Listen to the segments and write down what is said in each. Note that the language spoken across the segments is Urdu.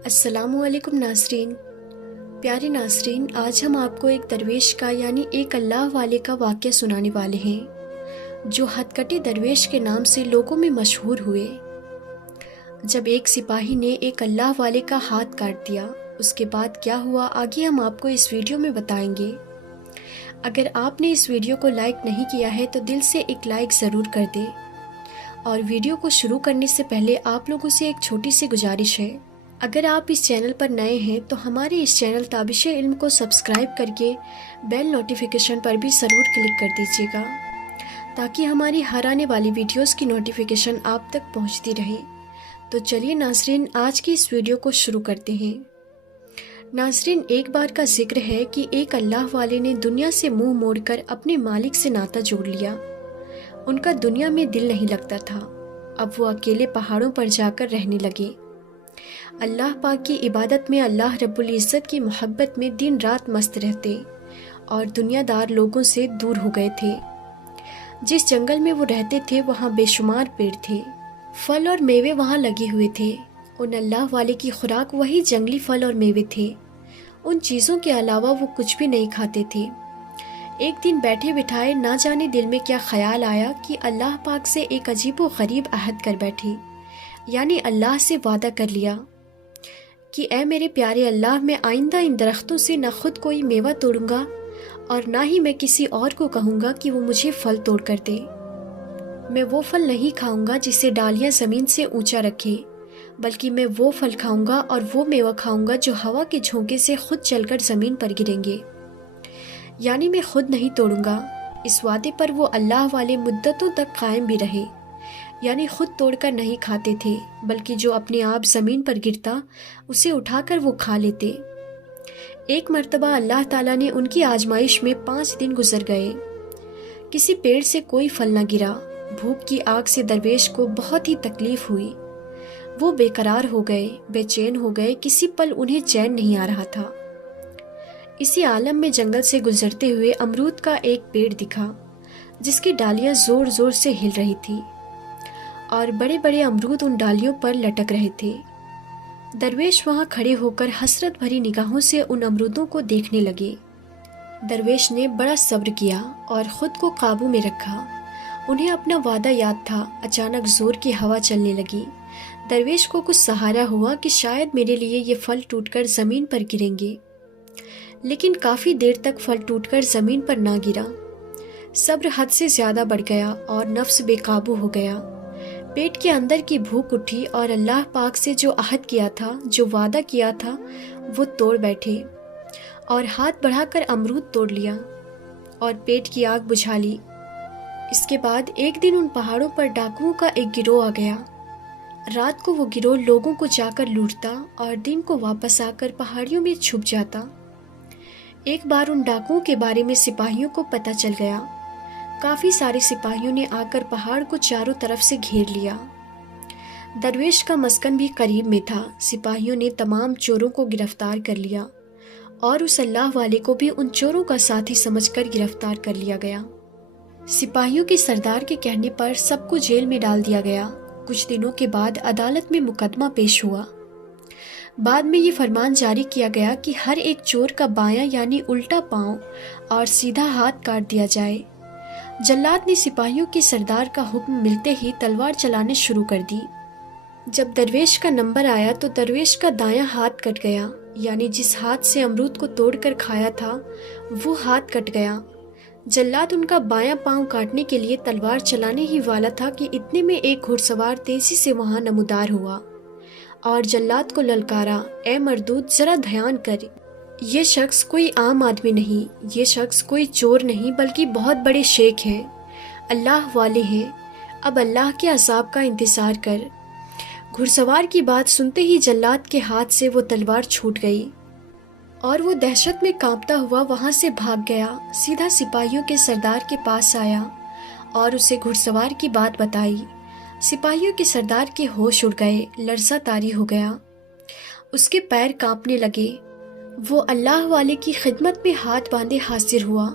السلام علیکم ناظرین۔ پیارے ناظرین، آج ہم آپ کو ایک درویش کا یعنی ایک اللہ والے کا واقعہ سنانے والے ہیں جو ہتھکٹے درویش کے نام سے لوگوں میں مشہور ہوئے۔ جب ایک سپاہی نے ایک اللہ والے کا ہاتھ کاٹ دیا، اس کے بعد کیا ہوا آگے ہم آپ کو اس ویڈیو میں بتائیں گے۔ اگر آپ نے اس ویڈیو کو لائک نہیں کیا ہے تو دل سے ایک لائک ضرور کر دیں، اور ویڈیو کو شروع کرنے سے پہلے آپ لوگوں سے ایک چھوٹی سی گزارش ہے، اگر آپ اس چینل پر نئے ہیں تو ہمارے اس چینل تابش علم کو سبسکرائب کر کے بیل نوٹیفیکیشن پر بھی ضرور کلک کر دیجیے گا تاکہ ہماری ہر آنے والی ویڈیوز کی نوٹیفیکیشن آپ تک پہنچتی رہے۔ تو چلیے ناظرین، آج کی اس ویڈیو کو شروع کرتے ہیں۔ ناظرین، ایک بار کا ذکر ہے کہ ایک اللہ والے نے دنیا سے منہ موڑ کر اپنے مالک سے ناطہ جوڑ لیا۔ ان کا دنیا میں دل نہیں لگتا تھا۔ اب وہ اکیلے پہاڑوں پر جا کر رہنے لگے۔ اللہ پاک کی عبادت میں، اللہ رب العزت کی محبت میں دن رات مست رہتے اور دنیا دار لوگوں سے دور ہو گئے تھے۔ جس جنگل میں وہ رہتے تھے وہاں بے شمار پیڑ تھے، پھل اور میوے وہاں لگے ہوئے تھے۔ ان اللہ والے کی خوراک وہی جنگلی پھل اور میوے تھے۔ ان چیزوں کے علاوہ وہ کچھ بھی نہیں کھاتے تھے۔ ایک دن بیٹھے بٹھائے نہ جانے دل میں کیا خیال آیا کہ اللہ پاک سے ایک عجیب و غریب عہد کر بیٹھے، یعنی اللہ سے وعدہ کر لیا کہ اے میرے پیارے اللہ، میں آئندہ ان درختوں سے نہ خود کوئی میوہ توڑوں گا اور نہ ہی میں کسی اور کو کہوں گا کہ وہ مجھے پھل توڑ کر دے۔ میں وہ پھل نہیں کھاؤں گا جسے ڈالیاں زمین سے اونچا رکھے، بلکہ میں وہ پھل کھاؤں گا اور وہ میوہ کھاؤں گا جو ہوا کے جھونکے سے خود چل کر زمین پر گریں گے، یعنی میں خود نہیں توڑوں گا۔ اس وعدے پر وہ اللہ والے مدتوں تک قائم بھی رہے، یعنی خود توڑ کر نہیں کھاتے تھے بلکہ جو اپنے آپ زمین پر گرتا اسے اٹھا کر وہ کھا لیتے۔ ایک مرتبہ اللہ تعالیٰ نے ان کی آزمائش میں 5 دن گزر گئے۔ کسی پیڑ سے کوئی پھل نہ گرا۔ بھوک کی آگ سے درویش کو بہت ہی تکلیف ہوئی۔ وہ بے قرار ہو گئے، بے چین ہو گئے، کسی پل انہیں چین نہیں آ رہا تھا۔ اسی عالم میں جنگل سے گزرتے ہوئے امرود کا ایک پیڑ دکھا جس کی ڈالیاں زور زور سے ہل رہی تھی اور بڑے بڑے امرود ان ڈالیوں پر لٹک رہے تھے۔ درویش وہاں کھڑے ہو کر حسرت بھری نگاہوں سے ان امرودوں کو دیکھنے لگے۔ درویش نے بڑا صبر کیا اور خود کو قابو میں رکھا۔ انہیں اپنا وعدہ یاد تھا۔ اچانک زور کی ہوا چلنے لگی۔ درویش کو کچھ سہارا ہوا کہ شاید میرے لیے یہ پھل ٹوٹ کر زمین پر گریں گے، لیکن کافی دیر تک پھل ٹوٹ کر زمین پر نہ گرا۔ صبر حد سے زیادہ بڑھ گیا اور نفس بے قابو ہو گیا۔ پیٹ کے اندر کی بھوک اٹھی اور اللہ پاک سے جو عہد کیا تھا، جو وعدہ کیا تھا، وہ توڑ بیٹھے اور ہاتھ بڑھا کر امرود توڑ لیا اور پیٹ کی آگ بجھا لی۔ اس کے بعد ایک دن ان پہاڑوں پر ڈاکوؤں کا ایک گروہ آ گیا۔ رات کو وہ گروہ لوگوں کو جا کر لوٹتا اور دن کو واپس آ کر پہاڑیوں میں چھپ جاتا۔ ایک بار ان ڈاکوؤں کے بارے میں سپاہیوں کو پتہ چل گیا۔ کافی سارے سپاہیوں نے آ کر پہاڑ کو چاروں طرف سے گھیر لیا۔ درویش کا مسکن بھی قریب میں تھا۔ سپاہیوں نے تمام چوروں کو گرفتار کر لیا اور اس اللہ والے کو بھی ان چوروں کا ساتھی سمجھ کر گرفتار کر لیا گیا۔ سپاہیوں کے سردار کے کہنے پر سب کو جیل میں ڈال دیا گیا۔ کچھ دنوں کے بعد عدالت میں مقدمہ پیش ہوا۔ بعد میں یہ فرمان جاری کیا گیا کہ ہر ایک چور کا بایاں یعنی الٹا پاؤں اور سیدھا ہاتھ کاٹ دیا جائے۔ جلاد نے سپاہیوں کے سردار کا حکم ملتے ہی تلوار چلانے شروع کر دی۔ جب درویش کا نمبر آیا تو درویش کا دایاں ہاتھ کٹ گیا، یعنی جس ہاتھ سے امرود کو توڑ کر کھایا تھا وہ ہاتھ کٹ گیا۔ جلاد ان کا بایاں پاؤں کاٹنے کے لیے تلوار چلانے ہی والا تھا کہ اتنے میں ایک گھڑ سوار تیزی سے وہاں نمودار ہوا اور جلاد کو للکارا، اے مردود، ذرا دھیان کر، یہ شخص کوئی عام آدمی نہیں، یہ شخص کوئی چور نہیں بلکہ بہت بڑے شیخ ہیں، اللہ والے ہیں، اب اللہ کے عذاب کا انتظار کر۔ گھڑ سوار کی بات سنتے ہی جلاد کے ہاتھ سے وہ تلوار چھوٹ گئی اور وہ دہشت میں کانپتا ہوا وہاں سے بھاگ گیا۔ سیدھا سپاہیوں کے سردار کے پاس آیا اور اسے گھڑ سوار کی بات بتائی۔ سپاہیوں کے سردار کے ہوش اڑ گئے، لرزہ طاری ہو گیا، اس کے پیر کانپنے لگے۔ وہ اللہ والے کی خدمت میں ہاتھ باندھے حاضر ہوا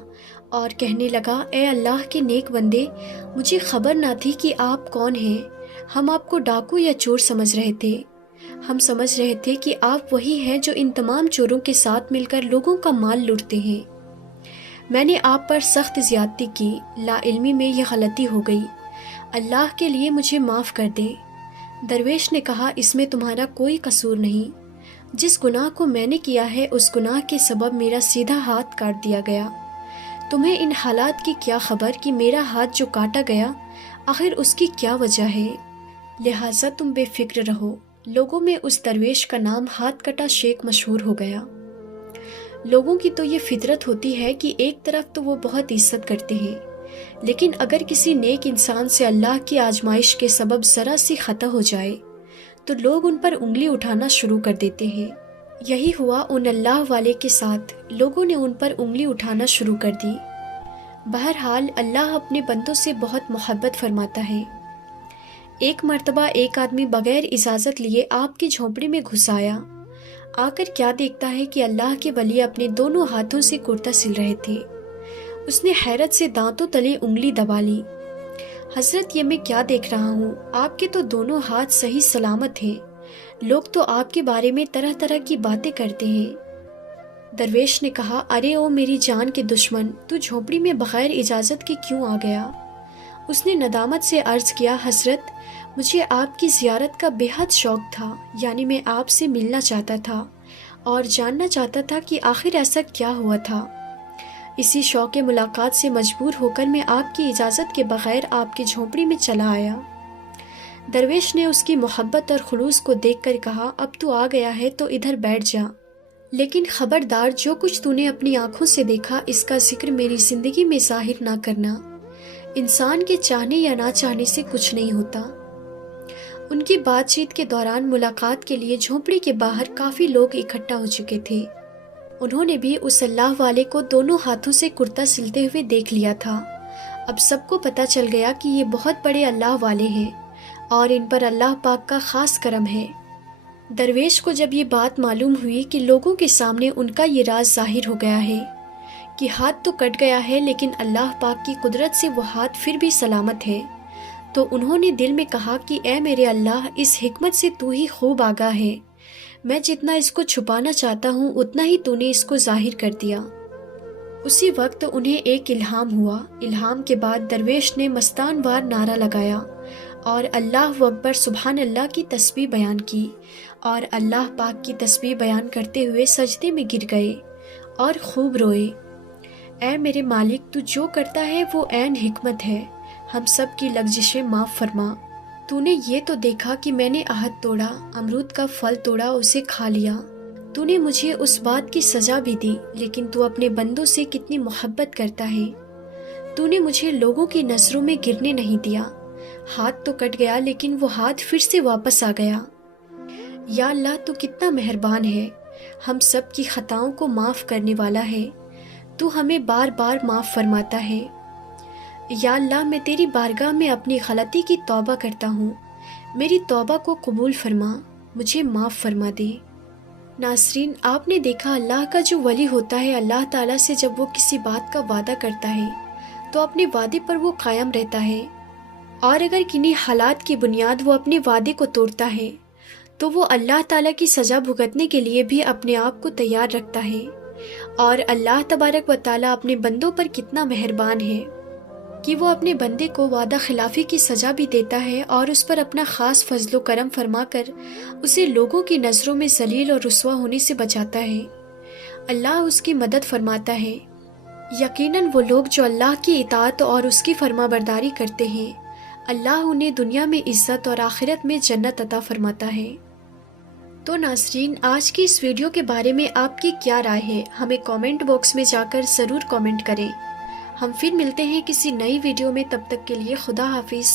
اور کہنے لگا، اے اللہ کے نیک بندے، مجھے خبر نہ تھی کہ آپ کون ہیں۔ ہم آپ کو ڈاکو یا چور سمجھ رہے تھے۔ ہم سمجھ رہے تھے کہ آپ وہی ہیں جو ان تمام چوروں کے ساتھ مل کر لوگوں کا مال لوٹتے ہیں۔ میں نے آپ پر سخت زیادتی کی، لا علمی میں یہ غلطی ہو گئی، اللہ کے لیے مجھے معاف کر دیں۔ درویش نے کہا، اس میں تمہارا کوئی قصور نہیں۔ جس گناہ کو میں نے کیا ہے اس گناہ کے سبب میرا سیدھا ہاتھ کاٹ دیا گیا۔ تمہیں ان حالات کی کیا خبر کہ میرا ہاتھ جو کاٹا گیا آخر اس کی کیا وجہ ہے؟ لہٰذا تم بے فکر رہو۔ لوگوں میں اس درویش کا نام ہاتھ کٹا شیخ مشہور ہو گیا۔ لوگوں کی تو یہ فطرت ہوتی ہے کہ ایک طرف تو وہ بہت عزت کرتے ہیں، لیکن اگر کسی نیک انسان سے اللہ کی آزمائش کے سبب ذرا سی خطا ہو جائے تو لوگ ان پر انگلی اٹھانا شروع کر دیتے ہیں۔ یہی ہوا ان اللہ والے کے ساتھ، لوگوں نے ان پر انگلی اٹھانا شروع کر دی۔ بہرحال اللہ اپنے بندوں سے بہت محبت فرماتا ہے۔ ایک مرتبہ ایک آدمی بغیر اجازت لیے آپ کی جھونپڑی میں گھس آیا۔ آ کر کیا دیکھتا ہے کہ اللہ کے ولی اپنے دونوں ہاتھوں سے کرتا سل رہے تھے۔ اس نے حیرت سے دانتوں تلے انگلی دبا لی۔ حضرت، یہ میں کیا دیکھ رہا ہوں؟ آپ کے تو دونوں ہاتھ صحیح سلامت ہیں، لوگ تو آپ کے بارے میں طرح طرح کی باتیں کرتے ہیں۔ درویش نے کہا، ارے او میری جان کے دشمن، تو جھونپڑی میں بغیر اجازت کے کیوں آ گیا؟ اس نے ندامت سے عرض کیا، حضرت مجھے آپ کی زیارت کا بے حد شوق تھا، یعنی میں آپ سے ملنا چاہتا تھا اور جاننا چاہتا تھا کہ آخر ایسا کیا ہوا تھا۔ اسی شوق ملاقات سے مجبور ہو کر میں آپ کی اجازت کے بغیر آپ کی جھونپڑی میں چلا آیا۔ درویش نے اس کی محبت اور خلوص کو دیکھ کر کہا، اب تو آ گیا ہے تو ادھر بیٹھ جا، لیکن خبردار جو کچھ تو نے اپنی آنکھوں سے دیکھا اس کا ذکر میری زندگی میں ظاہر نہ کرنا۔ انسان کے چاہنے یا نہ چاہنے سے کچھ نہیں ہوتا۔ ان کی بات چیت کے دوران ملاقات کے لیے جھونپڑی کے باہر کافی لوگ اکٹھا ہو چکے تھے۔ انہوں نے بھی اس اللہ والے کو دونوں ہاتھوں سے کرتا سلتے ہوئے دیکھ لیا تھا۔ اب سب کو پتہ چل گیا کہ یہ بہت بڑے اللہ والے ہیں اور ان پر اللہ پاک کا خاص کرم ہے۔ درویش کو جب یہ بات معلوم ہوئی کہ لوگوں کے سامنے ان کا یہ راز ظاہر ہو گیا ہے کہ ہاتھ تو کٹ گیا ہے لیکن اللہ پاک کی قدرت سے وہ ہاتھ پھر بھی سلامت ہے، تو انہوں نے دل میں کہا کہ اے میرے اللہ، اس حکمت سے تو ہی خوب آگاہ ہے، میں جتنا اس کو چھپانا چاہتا ہوں اتنا ہی تو نے اس کو ظاہر کر دیا۔ اسی وقت انہیں ایک الہام ہوا۔ الہام کے بعد درویش نے مستان وار نعرہ لگایا اور اللہ اکبر سبحان اللہ کی تسبیح بیان کی، اور اللہ پاک کی تسبیح بیان کرتے ہوئے سجدے میں گر گئے اور خوب روئے۔ اے میرے مالک، تو جو کرتا ہے وہ عین حکمت ہے، ہم سب کی لغزشیں معاف فرما۔ تو نے یہ تو دیکھا کہ میں نے عہد توڑا، امرود کا پھل توڑا، اسے کھا لیا۔ تو نے مجھے اس بات کی سزا بھی دی، لیکن تو اپنے بندوں سے کتنی محبت کرتا ہے۔ تو نے مجھے لوگوں کی نظروں میں گرنے نہیں دیا۔ ہاتھ تو کٹ گیا لیکن وہ ہاتھ پھر سے واپس آ گیا۔ یا اللہ، تو کتنا مہربان ہے، ہم سب کی خطاؤں کو معاف کرنے والا ہے، تو ہمیں بار بار معاف فرماتا ہے۔ یا اللہ، میں تیری بارگاہ میں اپنی غلطی کی توبہ کرتا ہوں، میری توبہ کو قبول فرما، مجھے معاف فرما دے۔ ناظرین، آپ نے دیکھا اللہ کا جو ولی ہوتا ہے، اللہ تعالیٰ سے جب وہ کسی بات کا وعدہ کرتا ہے تو اپنے وعدے پر وہ قائم رہتا ہے، اور اگر کنہیں حالات کی بنیاد وہ اپنے وعدے کو توڑتا ہے تو وہ اللہ تعالیٰ کی سزا بھگتنے کے لیے بھی اپنے آپ کو تیار رکھتا ہے۔ اور اللہ تبارک و تعالیٰ اپنے بندوں پر کتنا مہربان ہے کہ وہ اپنے بندے کو وعدہ خلافی کی سزا بھی دیتا ہے اور اس پر اپنا خاص فضل و کرم فرما کر اسے لوگوں کی نظروں میں ذلیل اور رسوا ہونے سے بچاتا ہے۔ اللہ اس کی مدد فرماتا ہے۔ یقیناً وہ لوگ جو اللہ کی اطاعت اور اس کی فرما برداری کرتے ہیں، اللہ انہیں دنیا میں عزت اور آخرت میں جنت عطا فرماتا ہے۔ تو ناظرین، آج کی اس ویڈیو کے بارے میں آپ کی کیا رائے ہے؟ ہمیں کامنٹ باکس میں جا کر ضرور کامنٹ کریں۔ ہم پھر ملتے ہیں کسی نئی ویڈیو میں، تب تک کے لیے خدا حافظ۔